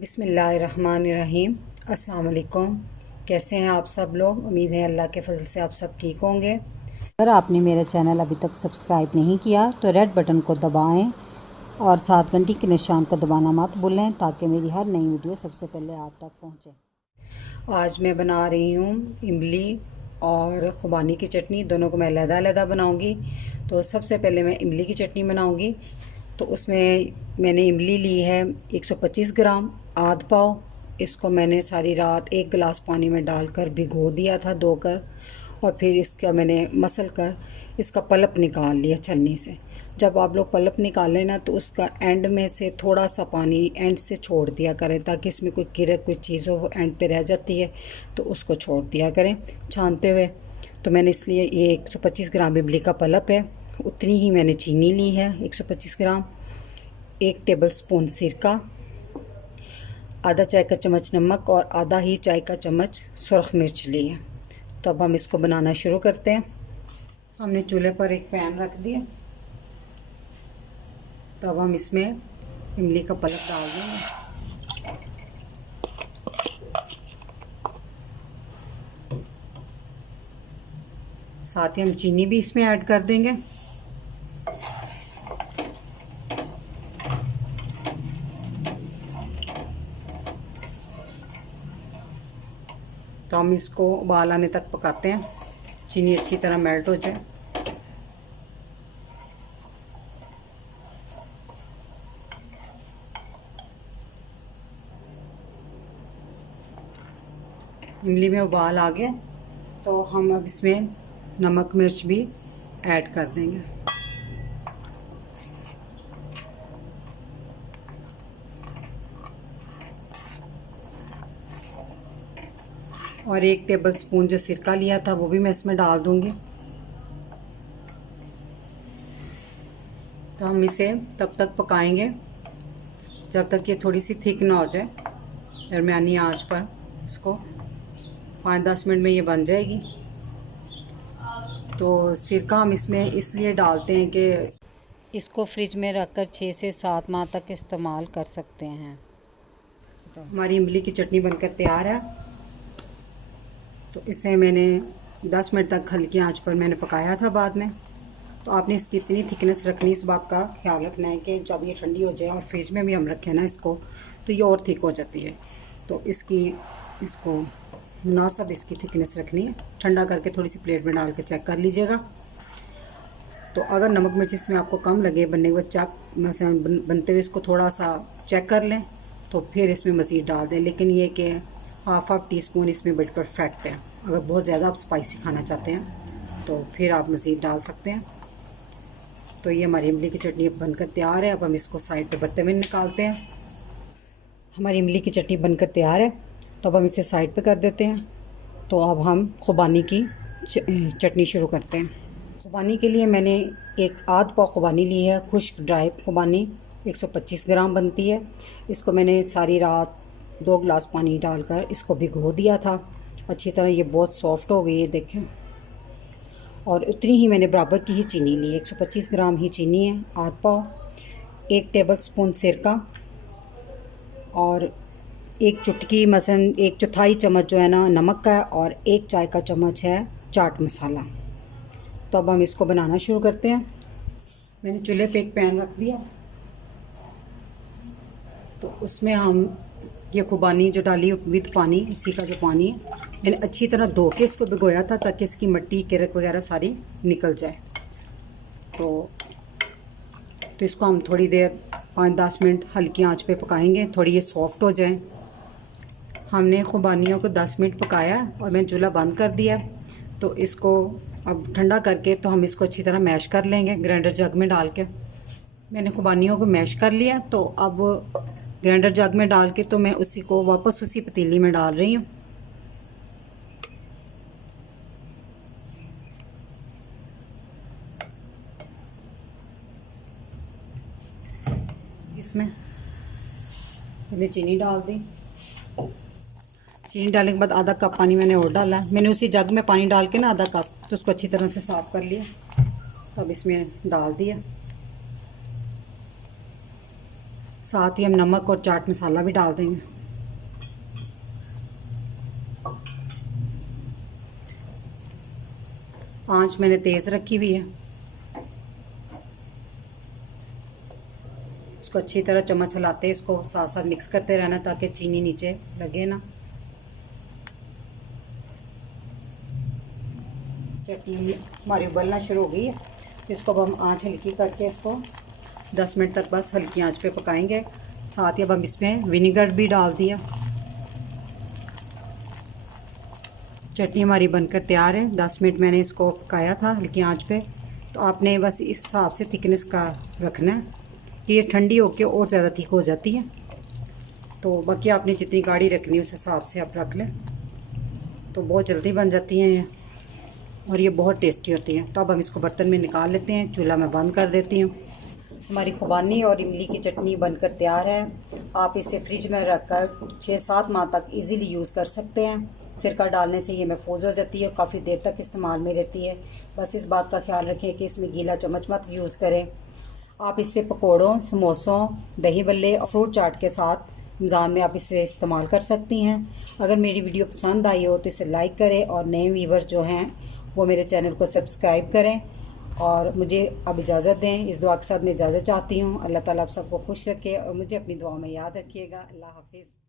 बिस्मिल्लाहिर्रहमानिर्रहीम। अस्सलाम वालेकुम। कैसे हैं आप सब लोग? उम्मीद है अल्लाह के फजल से आप सब ठीक होंगे। अगर आपने मेरा चैनल अभी तक सब्सक्राइब नहीं किया तो रेड बटन को दबाएं और साथ घंटी के निशान को दबाना मत भूलें ताकि मेरी हर नई वीडियो सबसे पहले आप तक पहुंचे। आज मैं बना रही हूँ इमली और खुबानी की चटनी, दोनों को मैं अलग-अलग बनाऊँगी। तो सबसे पहले मैं इमली की चटनी बनाऊँगी। तो उसमें मैंने इमली ली है 125 ग्राम, आध पाव। इसको मैंने सारी रात 1 गिलास पानी में डालकर भिगो दिया था धोकर, और फिर इसका मैंने मसल कर इसका पल्प निकाल लिया छलनी से। जब आप लोग पल्प निकालें ना तो उसका एंड में से थोड़ा सा पानी एंड से छोड़ दिया करें ताकि इसमें कोई कीड़े कोई चीज़ हो वो एंड पे रह जाती है, तो उसको छोड़ दिया करें छानते हुए। तो मैंने इसलिए ये 125 ग्राम इमली का पल्प है, उतनी ही मैंने चीनी ली है 125 ग्राम, 1 टेबल स्पून सिरका, आधा चाय का चम्मच नमक और आधा ही चाय का चम्मच सुरख मिर्च ली है। तो अब हम इसको बनाना शुरू करते हैं। हमने चूल्हे पर एक पैन रख दिया। तो अब हम इसमें इमली का पल्प डाल देंगे। साथ ही हम चीनी भी इसमें ऐड कर देंगे। तो हम इसको उबाल आने तक पकाते हैं, चीनी अच्छी तरह मेल्ट हो जाए। इमली में उबाल आ गया तो हम अब इसमें नमक मिर्च भी ऐड कर देंगे। और 1 टेबल स्पून जो सिरका लिया था वो भी मैं इसमें डाल दूंगी। तो हम इसे तब तक पकाएंगे जब तक ये थोड़ी सी थिक ना हो जाए। दरमियानी आंच पर इसको 5-10 मिनट में ये बन जाएगी। तो सिरका हम इसमें इसलिए डालते हैं कि इसको फ्रिज में रखकर 6 से 7 माह तक इस्तेमाल कर सकते हैं। तो हमारी इमली की चटनी बनकर तैयार है। तो इसे मैंने 10 मिनट तक हल्की आंच पर मैंने पकाया था बाद में। तो आपने इसकी इतनी थिकनेस रखनी, इस बात का ख्याल रखना है कि जब ये ठंडी हो जाए और फ्रिज में भी हम रखें ना इसको तो ये और थिक हो जाती है। तो इसको मुनासिब इसकी थिकनेस रखनी है। ठंडा करके थोड़ी सी प्लेट में डाल के चेक कर लीजिएगा। तो अगर नमक मिर्च इसमें आपको कम लगे बनने के बाद बनते हुए इसको थोड़ा सा चेक कर लें तो फिर इसमें मज़ीद डाल दें। लेकिन ये कि हाफ टी स्पून इसमें बिट परफेक्ट है। अगर बहुत ज़्यादा आप स्पाइसी खाना चाहते हैं तो फिर आप मज़ीद डाल सकते हैं। तो ये हमारी इमली की चटनी बनकर तैयार है। अब हम इसको साइड पे बर्तन में निकालते हैं। हमारी इमली की चटनी बनकर तैयार है। तो अब हम इसे साइड पे कर देते हैं। तो अब हम खुबानी की चटनी शुरू करते हैं। खुबानी के लिए मैंने एक आध पाव खुबानी ली है, खुश्क ड्राई खुबानी 125 ग्राम बनती है। इसको मैंने सारी रात 2 गिलास पानी डालकर इसको भिगो दिया था अच्छी तरह। ये बहुत सॉफ्ट हो गई है, देखें। और उतनी ही मैंने बराबर की ही चीनी ली है, 125 ग्राम ही चीनी है, आध पाव, 1 टेबल स्पून सिरका और 1 चुटकी मसलन 1/4 चम्मच जो है ना नमक का है और 1 चाय का चम्मच है चाट मसाला। तो अब हम इसको बनाना शुरू करते हैं। मैंने चूल्हे पे एक पैन रख दिया। तो उसमें हम ये खुबानी जो डाली विद पानी, उसी का जो पानी है मैंने अच्छी तरह धो के इसको भिगोया था ताकि इसकी मिट्टी किरक वगैरह सारी निकल जाए। तो इसको हम थोड़ी देर 5-10 मिनट हल्की आंच पे पकाएंगे, थोड़ी ये सॉफ्ट हो जाए। हमने खुबानियों को 10 मिनट पकाया और मैंने चूल्हा बंद कर दिया। तो इसको अब ठंडा करके तो हम इसको अच्छी तरह मैश कर लेंगे ग्राइंडर जग में डाल के। मैंने खुबानियों को मैश कर लिया। तो अब ग्राइंडर जग में डाल के तो मैं उसी को वापस उसी पतीली में डाल रही हूँ। इसमें मैंने चीनी डाल दी। चीनी डालने के बाद आधा कप पानी मैंने और डाला। मैंने उसी जग में पानी डाल के ना आधा कप, तो उसको अच्छी तरह से साफ़ कर लिया। तो अब इसमें डाल दिया। साथ ही हम नमक और चाट मसाला भी डाल देंगे। आंच मैंने तेज़ रखी हुई है। इसको अच्छी तरह चम्मच हिलाते इसको साथ साथ मिक्स करते रहना ताकि चीनी नीचे लगे ना। चटनी हमारी उबलना शुरू हो गई है। इसको अब हम आंच हल्की करके इसको 10 मिनट तक बस हल्की आंच पे पकाएंगे। साथ ही अब हम इसमें विनेगर भी डाल दिया। चटनी हमारी बनकर तैयार है। 10 मिनट मैंने इसको पकाया था हल्की आंच पे। तो आपने बस इस हिसाब से थिकनेस का रखना है कि ये ठंडी होकर और ज़्यादा थिक हो जाती है। तो बाकी आपने जितनी गाढ़ी रखनी है उस हिसाब से आप रख लें। तो बहुत जल्दी बन जाती हैं ये और ये बहुत टेस्टी होती हैं। तो अब हम इसको बर्तन में निकाल लेते हैं। चूल्हा मैं बंद कर देती हूँ। हमारी खुबानी और इमली की चटनी बनकर तैयार है। आप इसे फ्रिज में रखकर 6-7 माह तक इजीली यूज़ कर सकते हैं। सिरका डालने से ये महफूज हो जाती है और काफ़ी देर तक इस्तेमाल में रहती है। बस इस बात का ख्याल रखें कि इसमें गीला चम्मच मत यूज़ करें। आप इससे पकौड़ों, समोसों, दही बल्ले और फ्रूट चाट के साथ रमज़ान में आप इसे इस्तेमाल कर सकती हैं। अगर मेरी वीडियो पसंद आई हो तो इसे लाइक करें और नए व्यूवर्स जो हैं वो मेरे चैनल को सब्सक्राइब करें। और मुझे अब इजाज़त दें। इस दुआ के साथ मैं इजाज़त चाहती हूँ। अल्लाह ताला आप सबको खुश रखे और मुझे अपनी दुआ में याद रखिएगा। अल्लाह हाफिज़।